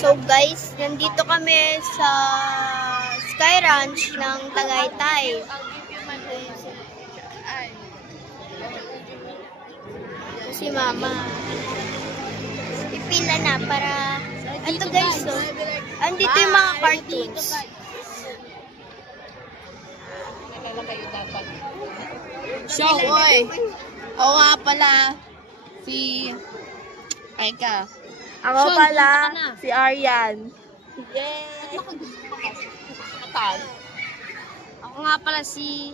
So guys, nandito kami sa Sky Ranch ng Tagaytay. Si Mama. Pipila na para... Ito guys, so, andito yung mga cartoons. So, oy. Oo nga pala. Si... Ay ka. Ako pala, si Aryan. Yay! Ako nga pala si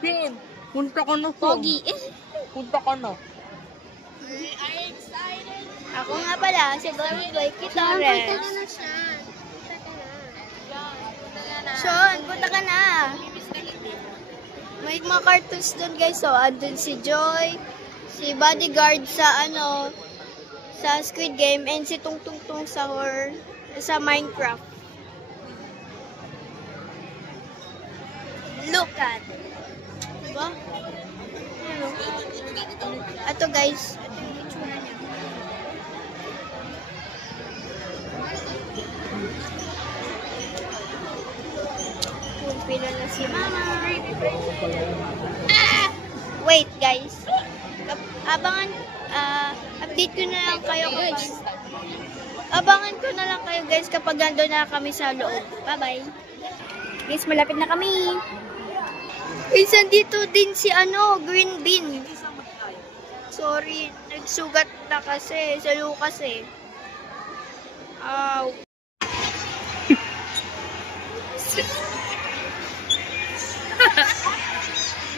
Pin, punta ka na. Pogi. Punta ka na. Ako nga pala, si Boy Kitores. Sean, punta ka na. May mga cartoons doon guys. So, andun si Joy, si Bodyguard sa sa Squid Game, and si Tung Tung Tung sa Minecraft. Look at. Diba? Ano? Ito guys. Ito yung itsura niya. Pila na si Mama. Wait guys. Abangan, update ko na lang kayo guys. Abangan ko na lang kayo guys kapag nandun na kami sa loob. Bye-bye. Guys, malapit na kami. Guys, dito din si Green Bean. Sorry, nagsugat na kasi sa Lucas eh. Ow.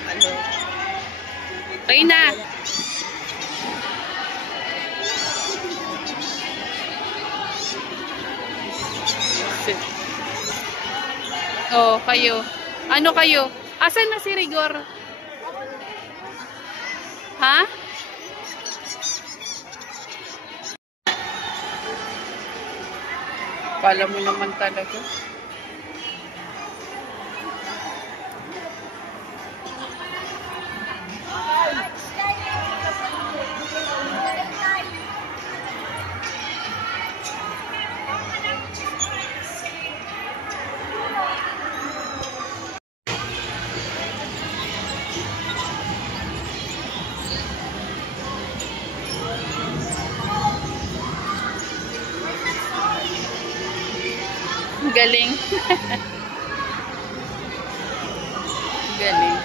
Ano? Ay na! Oh, kayo. Ano kayo? Asan na si Rigor? Ha? Kala mo naman talaga. Galing. Galing.